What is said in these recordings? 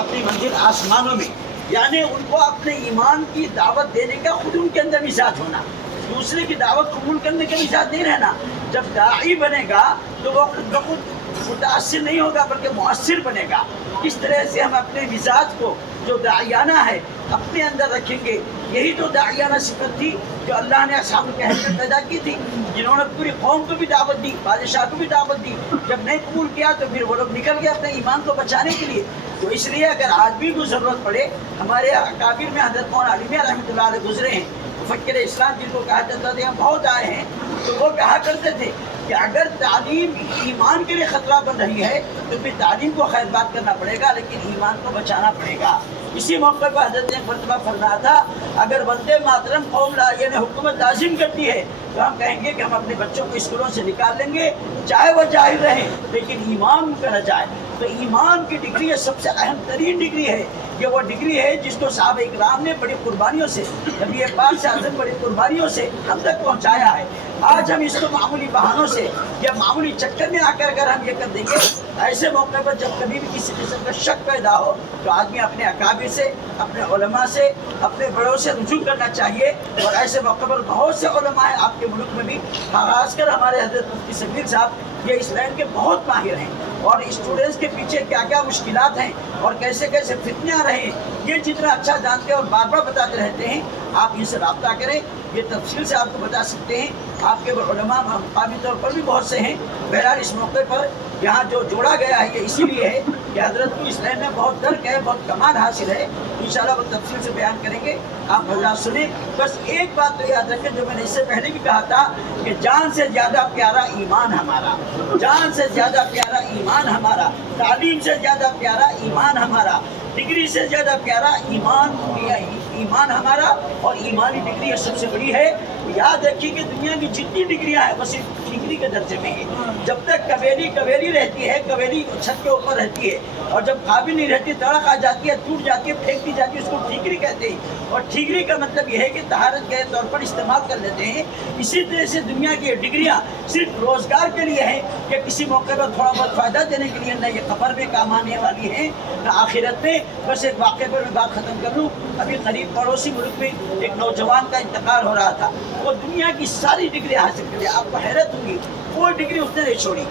अपनी मंजिल आसमानों में, यानी उनको अपने ईमान की दावत देने का खुद उनके अंदर मिजाज होना, दूसरे की दावत कबूल करने का मिजाज नहीं रहना। जब दाई बनेगा तो वो खुद ब खुद मुतासिर नहीं होगा बल्कि मुअस्सिर बनेगा। इस तरह से हम अपने मिजाज को जो दाइयाना है अपने अंदर रखेंगे। यही तो दाइयाना सिफत थी जो अल्लाह ने असहाबुल कहफ में पैदा की थी, जिन्होंने पूरी कौम को भी दावत दी, बादशाह को भी दावत दी। जब नहीं कबूल किया तो फिर वो लोग निकल गए अपने ईमान को बचाने के लिए। तो इसलिए अगर आज भी कोई ज़रूरत पड़े, हमारे अकाबिर में हज़रत मौलाना अली मियां रहमतुल्लाह अलैह गुजरे हैं, मुफक्किर इस्लाम जिनको कहा जाता था, हम बहुत आए हैं, तो वो कहा करते थे कि अगर तालीम ईमान के लिए खतरा बन रही है तो फिर तालीम को खैर बात करना पड़ेगा, लेकिन ईमान को बचाना पड़ेगा। इसी मौके पर हज़रत ने फतवा फरमाया था, अगर वंदे मातरम कौम यानी हुकूमत लाजिम करती है तो हम कहेंगे कि हम अपने बच्चों को स्कूलों से निकाल लेंगे, चाहे वो जाहिर रहें लेकिन ईमान उनका न जाए। तो ईमान की डिग्री ये सबसे अहम तरीन डिग्री है। ये वो डिग्री है जिसको साहबे इकराम ने बड़ी कुर्बानियों से, नबी पाक से आज़म बड़ी कुर्बानियों से हम तक पहुँचाया है। आज हम इसको मामूली बहानों से या मामूली चक्कर में आकर अगर हम ये कर देंगे, ऐसे मौके पर जब कभी भी किसी किस्म का शक पैदा हो तो आदमी अपने अकाबिर से, अपने उलमा से, अपने बड़ों से रुजू करना चाहिए। और ऐसे मौके पर बहुत से उलमा हैं आपके मुल्क में भी, खासकर हमारे हज़रत मुफ्ती समीर साहब, ये इस लाइन के बहुत माहिर हैं और स्टूडेंट्स के पीछे क्या क्या मुश्किलात हैं और कैसे कैसे फितने आ रहे हैं ये जितना अच्छा जानते हैं और बार बार बताते रहते हैं। आप इनसे रब्ता करें, ये तफसील से आपको बता सकते हैं। आपके उलमा मकामी तौर पर भी बहुत से हैं। बहरहाल इस मौके पर यहाँ जो जोड़ा गया है ये इसीलिए है कि हज़रत को इस लाइन में बहुत दर्क है, बहुत कमाल हासिल है। इंशाल्लाह वो तफसील से बयान करेंगे, आप हज़रात सुने। बस एक बात तो याद रखें जो मैंने इससे पहले भी कहा था कि जान से ज़्यादा प्यारा ईमान हमारा, जान से ज़्यादा प्यारा ईमान हमारा, तालीम से ज़्यादा प्यारा ईमान हमारा, डिग्री से ज़्यादा प्यारा ईमान हमारा, और ईमानी डिग्री सबसे बड़ी है। याद रखिए कि दुनिया की जितनी डिग्रियां हैं वो सिर्फ डिग्री के दर्जे में है। जब तक कवेली रहती है, कवेली छत के ऊपर रहती है, और जब काबिल नहीं रहती, तड़क आ जाती है, टूट जाती है, फेंक दी जाती है, उसको ठीकरी कहते हैं। और ठीकरी का मतलब यह है कि तहारत के तौर पर इस्तेमाल कर लेते हैं। इसी तरह से दुनिया की डिग्रियां सिर्फ रोजगार के लिए है कि किसी मौके पर थोड़ा बहुत फायदा देने के लिए, न ये कब्र में काम आने वाली है न आखिरत में। बस एक वाक़े पर मैं बात खत्म कर लूँ। अभी करीब पड़ोसी मुल्क में एक नौजवान का इंतकाल हो रहा था, वो दुनिया की सारी डिग्री हासिल कर लिया। आपको हैरत होगी, वो डिग्री उसने नहीं छोड़ी।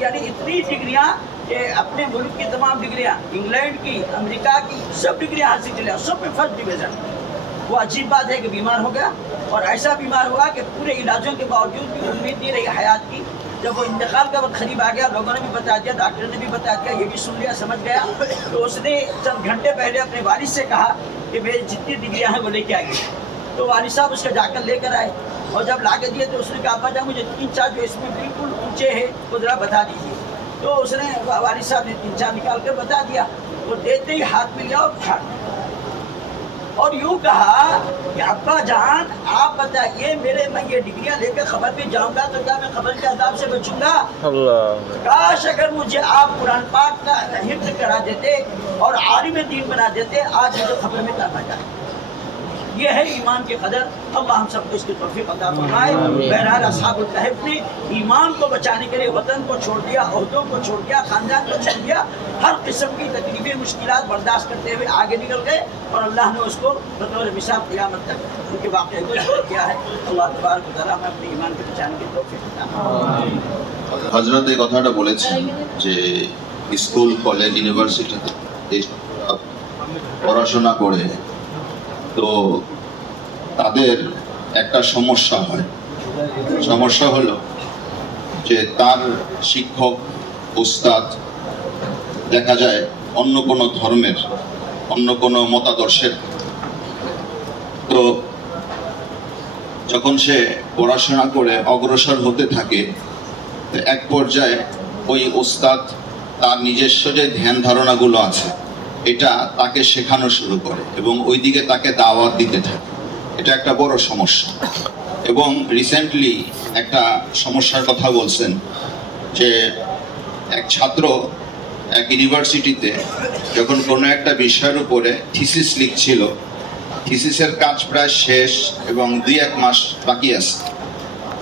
यानी इतनी डिग्रियां कि अपने मुल्क की तमाम डिग्रियां, इंग्लैंड की, अमेरिका की, सब डिग्रियां हासिल कर लिया, सब में फर्स्ट डिवीज़न। वो अजीब बात है कि बीमार हो गया, और ऐसा बीमार हुआ कि पूरे इलाजों के बावजूद भी उम्मीद नहीं रही हयात की। जब वो इंतकाल का वक्त करीब आ गया, लोगों ने भी बता दिया, डॉक्टर ने भी बता दिया, ये भी सुन लिया, समझ गया, तो उसने चंद घंटे पहले अपने वालिद से कहा कि मेरी जितनी डिग्रियाँ हैं वो लेके आइए। तो वालिद साहब उसका जाकर लेकर आए, और जब ला के दिए तो उसने कहा, अब्बा जान मुझे 3-4 जो इसमें बिल्कुल ऊँचे हैं वो ज़रा बता दीजिए। तो उसने वालिद साहब ने 3-4 निकाल कर बता दिया। वो देते ही हाथ में लिया और फाड़ दिया, और यूँ कहा कि अब्बा जान आप बताइए, मैं ये डिग्रियां लेकर खबर पे जाऊंगा तो क्या मैं खबर के अज़ाब से बचूंगा? काश अगर मुझे आप कुरान पाक का हिफ्ज़ करा देते और आलिम दीन बना देते, आज मुझे खबर में काम आ जाए। ये है ईमान की कदर। अल्लाह हम सबको इसकी तौफीक अता फरमाए। बहरहाल असहाबुल कहफ ने ईमान को बचाने के लिए वतन को छोड़ दिया, ओहदों को छोड़ दिया, खानदान को छोड़ दिया, हर किस्म की तकलीफें मुश्किलात बर्दाश्त करते हुए आगे निकल गए, और अल्लाह ने उसको बतौर मिसाल क़यामत तक उनके वाक़े को छोड़ किया है। अल्लाह तबारक व तआला हमें अपने ईमान को बचाने की तौफीक अता फरमाए। हजरत এই কথাটা বলেছেন যে স্কুল, কলেজ, ইউনিভার্সিটিতে পড়াশোনা করে তো তাদের একটা সমস্যা হয়। সমস্যা হলো যে তার শিক্ষক, উস্তাদ দেখা যায় অন্য কোনো ধর্মের, অন্য কোনো মতাদর্শের। তো যখন সে পড়াশোনা করে অগ্রসর হতে থাকে, তো এক পর্যায়ে ওই উস্তাদ তার নিজস্ব যে ধ্যান ধারণাগুলো আছে এটা তাকে শেখানো শুরু করে এবং ওইদিকে তাকে দাওয়াত দিতে থাকে। এটা একটা বড় সমস্যা। এবং রিসেন্টলি একটা সমস্যার কথা বলছেন যে এক ছাত্র এক ইউনিভার্সিটিতে যখন কোনো একটা বিষয়ের উপরে থিসিস লিখছিল, থিসিসের কাজ প্রায় শেষ এবং 2-1 মাস বাকি আছে।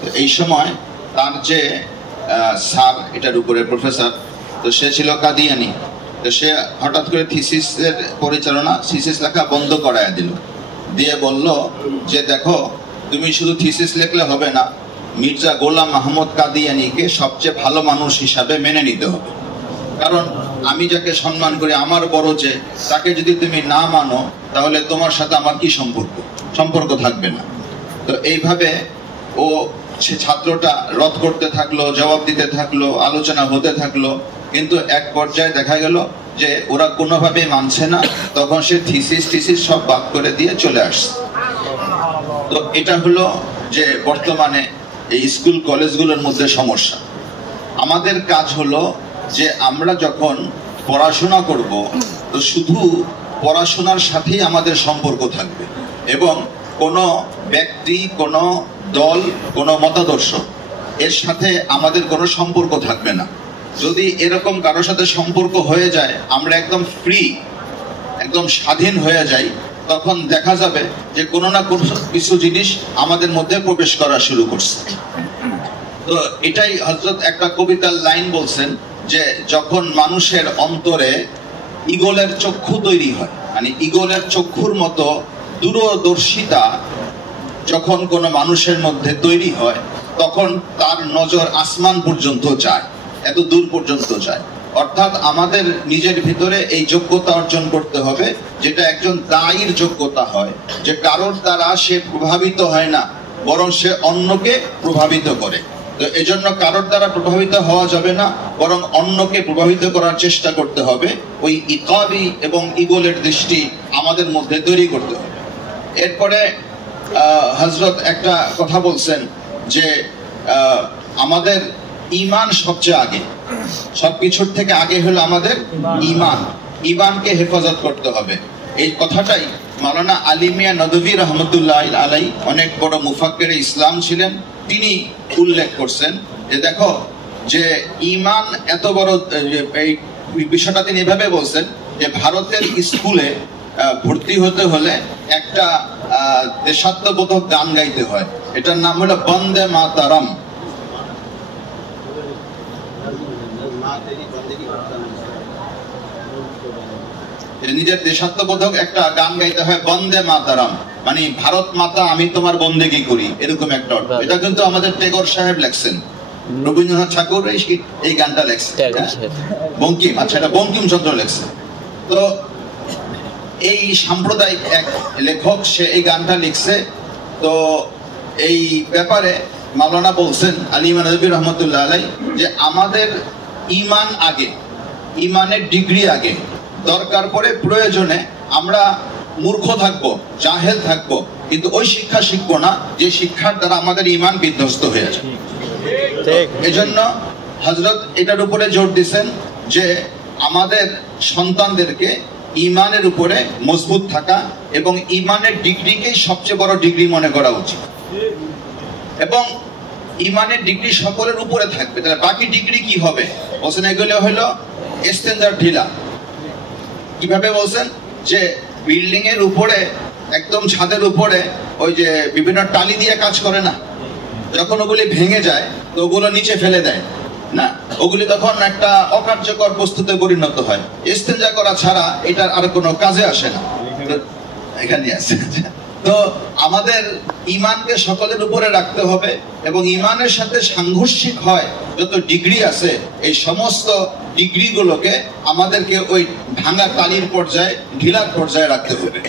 তো এই সময় তার যে স্যার এটার উপরে প্রফেসর, তো সে ছিল কাদিয়ানি। তো সে হঠাৎ করে থিসিসের পরিচালনা, থিসিস লেখা বন্ধ করায় দিল, দিয়ে বলল যে দেখো তুমি শুধু থিসিস লিখলে হবে না, মির্জা গোলাম মাহমুদ কাদিয়ানীকে সবচেয়ে ভালো মানুষ হিসাবে মেনে নিতে হবে। কারণ আমি যাকে সম্মান করি, আমার বড় যে, তাকে যদি তুমি না মানো তাহলে তোমার সাথে আমার কি সম্পর্ক থাকবে না। তো এইভাবে ও সে ছাত্রটা রদ করতে থাকলো, জবাব দিতে থাকলো, আলোচনা হতে থাকলো, কিন্তু এক পর্যায়ে দেখা গেল যে ওরা কোনোভাবেই মানছে না। তখন সে থিসিস সব বাদ করে দিয়ে চলে আসছে। তো এটা হলো যে বর্তমানে এই স্কুল কলেজগুলোর মধ্যে সমস্যা। আমাদের কাজ হলো যে আমরা যখন পড়াশোনা করব তো শুধু পড়াশোনার সাথেই আমাদের সম্পর্ক থাকবে, এবং কোনো ব্যক্তি, কোনো দল, কোনো মতাদর্শ এর সাথে আমাদের কোনো সম্পর্ক থাকবে না। যদি এরকম কারোর সাথে সম্পর্ক হয়ে যায়, আমরা একদম ফ্রি, একদম স্বাধীন হয়ে যাই, তখন দেখা যাবে যে কোনো না কোনো কিছু জিনিস আমাদের মধ্যে প্রবেশ করা শুরু করছে। তো এটাই হযরত একটা কবিতার লাইন বলছেন যে যখন মানুষের অন্তরে ঈগলের চক্ষু তৈরি হয়, মানে ঈগলের চক্ষুর মতো দূরদর্শিতা যখন কোনো মানুষের মধ্যে তৈরি হয়, তখন তার নজর আসমান পর্যন্ত যায়, এত দূর পর্যন্ত যায়। অর্থাৎ আমাদের নিজের ভিতরে এই যোগ্যতা অর্জন করতে হবে, যেটা একজন দায়ীর যোগ্যতা হয়, যে কারোর দ্বারা সে প্রভাবিত হয় না, বরং সে অন্যকে প্রভাবিত করে। তো এজন্য কারোর দ্বারা প্রভাবিত হওয়া যাবে না, বরং অন্যকে প্রভাবিত করার চেষ্টা করতে হবে। ওই ইকাবি এবং ঈগলের দৃষ্টি আমাদের মধ্যে তৈরি করতে হবে। এরপরে হযরত একটা কথা বলছেন যে আমাদের ঈমান সবচেয়ে আগে, সবকিছুর থেকে আগে হলো আমাদের ঈমান। ঈমানকে হেফাজত করতে হবে। এই কথাটাই মাওলানা আলী মিয়া নদভী রহমতুল্লাহ আলাই, অনেক বড় মুফাক্কির ইসলাম ছিলেন, তিনি উল্লেখ করছেন যে দেখো যে ঈমান এত বড়, এই বিষয়টা তিনি এভাবে বলছেন যে ভারতের স্কুলে ভর্তি হতে হলে একটা দেশাত্মবোধক গান গাইতে হয়, এটার নাম হলো বন্দে মাতারম। নিজের দেশাত্মবোধক একটা গান গাইতে হয়, বন্দে মাতারম, মানে ভারত মাতা আমি তোমার বন্দেগী করি, এরকম একটা অর্থ। এটা কিন্তু আমাদের টেগোর সাহেব লেখছেন, রবীন্দ্রনাথ ঠাকুর এই গানটা লেখছেন, বঙ্কিম, আচ্ছা এটা বঙ্কিমচন্দ্র লেখছেন। তো এই সাম্প্রদায়িক এক লেখক, সে এই গানটা লিখছে। তো এই ব্যাপারে মাওলানা বলছেন আলী মিয়া নদভী রহমতুল্লাহ আলাই যে আমাদের ঈমান আগে, ঈমানের ডিগ্রি আগে, দরকার পড়ে প্রয়োজনে আমরা মূর্খ থাকবো, জাহেল থাকবো, কিন্তু ওই শিক্ষা শিখবো না যে শিক্ষার দ্বারা আমাদের ঈমান বিধ্বস্ত হয়ে যায়। এজন্য হযরত এটার উপরে জোর দিচ্ছেন যে আমাদের সন্তানদেরকে ঈমানের উপরে মজবুত থাকা এবং ঈমানের ডিগ্রিকেই সবচেয়ে বড় ডিগ্রি মনে করা উচিত, এবং ঈমানের ডিগ্রি সকলের উপরে থাকবে। তাহলে বাকি ডিগ্রি কি হবে? বলছেন এগুলো হলো স্ট্যান্ডার্ড ঢিলা। কিভাবে বলছেন? যে বিল্ডিং এর উপরে, একদম ছাদের উপরে ওই যে বিভিন্ন টালি দিয়ে কাজ করে না, যখন ওগুলি ভেঙে যায় তো ওগুলো নিচে ফেলে দেয় না, ওগুলি তখন একটা অকার্যকর বস্তুতে পরিণত হয়। ইস্তেঞ্জা করা ছাড়া এটার আর কোনো কাজে আসে না। এখানে আছে। তো আমাদের ঈমানকে সকলের উপরে রাখতে হবে, এবং ঈমানের সাথে সাংঘর্ষিক হয় যত ডিগ্রি আছে, এই সমস্ত ডিগ্রিগুলোকে আমাদেরকে ওই ভাঙা তালির পর্যায়ে, ঢিলার পর্যায়ে রাখতে হবে।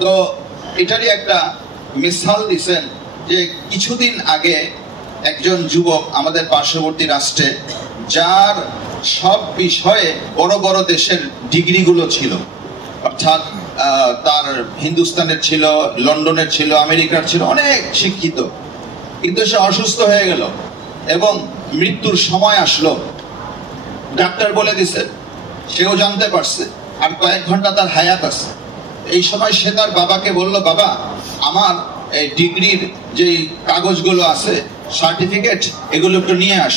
তো এটারই একটা মিসাল দিছেন যে কিছুদিন আগে একজন যুবক আমাদের পার্শ্ববর্তী রাষ্ট্রে, যার সব বিষয়ে বড় বড় দেশের ডিগ্রিগুলো ছিল, অর্থাৎ তার হিন্দুস্তানের ছিল, লন্ডনের ছিল, আমেরিকার ছিল, অনেক শিক্ষিত, কিন্তু সে অসুস্থ হয়ে গেল এবং মৃত্যুর সময় আসলো। ডাক্তার বলে দিছে, সেও জানতে পারছে আর কয়েক ঘন্টা তার হায়াত আছে। এই সময় সে তার বাবাকে বলল, বাবা আমার এই ডিগ্রির যে কাগজগুলো আছে, সার্টিফিকেট, এগুলো একটু নিয়ে আস।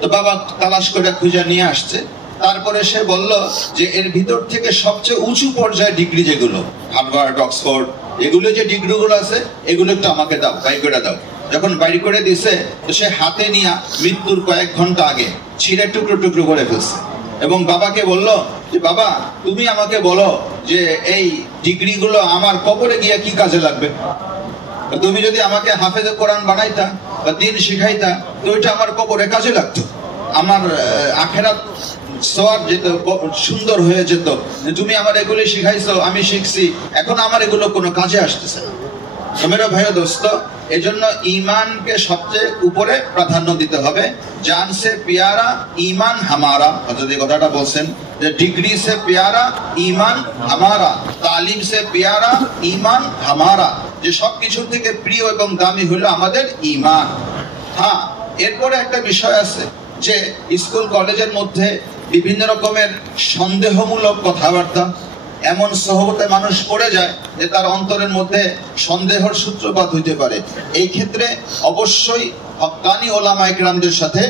তো বাবা তালাশ করে খুঁজে নিয়ে আসছে। তারপরে সে বলল যে এর ভিতর থেকে সবচেয়ে উঁচু পর্যায়ে ডিগ্রি যেগুলো, হার্ভার্ড, অক্সফোর্ড, এগুলো যে ডিগ্রিগুলো আছে, এগুলো একটু আমাকে দাও, বাইর করে দাও। যখন বাইর করে দিছে, তো সে হাতে নিয়ে মৃত্যুর কয়েক ঘন্টা আগে ছিঁড়ে টুকরো টুকরো করে ফেলছে। এবং বাবাকে বলল যে বাবা তুমি আমাকে বলো যে এই ডিগ্রিগুলো আমার কবরে গিয়ে কি কাজে লাগবে। তুমি যদি আমাকে হাফেজে কোরআন বানাইতা বা দিন শিখাইতা তো ওইটা আমার কবরে কাজে লাগতো, আমার আখেরাত সওয়াব যেত, সুন্দর হয়ে যেত। তুমি আমার এগুলো শিখাইছো, আমি শিখছি, এখন আমার এগুলো কোনো কাজে আসতেছে না। মেরা ভাই দোস্ত, এজন্য ঈমানকে সবচেয়ে উপরে প্রাধান্য দিতে হবে। জান সে প্যারা ঈমান হামারা, অর্থাৎ এই কথাটা বলছেন যে ডিগ্রি সে প্যারা ঈমান হামারা, তালিম সে প্যারা ঈমান হামারা, যে সবকিছুর থেকে প্রিয় এবং দামি হলো আমাদের ঈমান। হ্যাঁ, এরপরে একটা বিষয় আছে যে স্কুল কলেজের মধ্যে বিভিন্ন রকমের সন্দেহমূলক কথাবার্তা, এমন সোহবতে মানুষ পড়ে যায় যে তার অন্তরের মধ্যে সন্দেহের সূত্রপাত হইতে পারে। এই ক্ষেত্রে অবশ্যই হক্কানি ওলামা ইকরামদের সাথে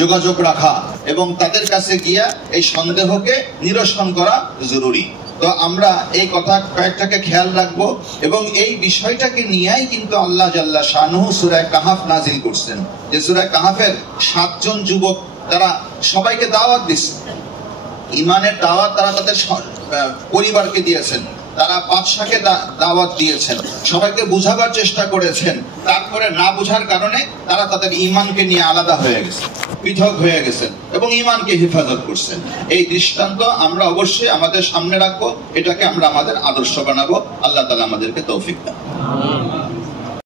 যোগাযোগ রাখা এবং তাদের কাছে গিয়া এই সন্দেহকে নিরসন করা জরুরি। তো আমরা এই কথা কয়েকটাকে খেয়াল রাখবো এবং এই বিষয়টাকে নিয়েই কিন্তু আল্লাহ জাল্লা শানুহু সূরা কাহাফ নাজিল করছেন, যে সূরা কাহাফের 7 জন যুবক তারা সবাইকে দাওয়াত দিচ্ছে, ইমানের দাওয়াত তারা তাদের পরিবারকে দিয়েছেন, তারা বাদশাকে দাওয়াত দিয়েছেন, সবাইকে বুঝাবার চেষ্টা করেছেন। তারপরে না বুঝার কারণে তারা তাদের ঈমানকে নিয়ে আলাদা হয়ে গেছে, পৃথক হয়ে গেছেন এবং ঈমানকে হেফাজত করছেন। এই দৃষ্টান্ত আমরা অবশ্যই আমাদের সামনে রাখবো, এটাকে আমরা আমাদের আদর্শ বানাবো। আল্লাহ তাআলা আমাদেরকে তৌফিক দেন।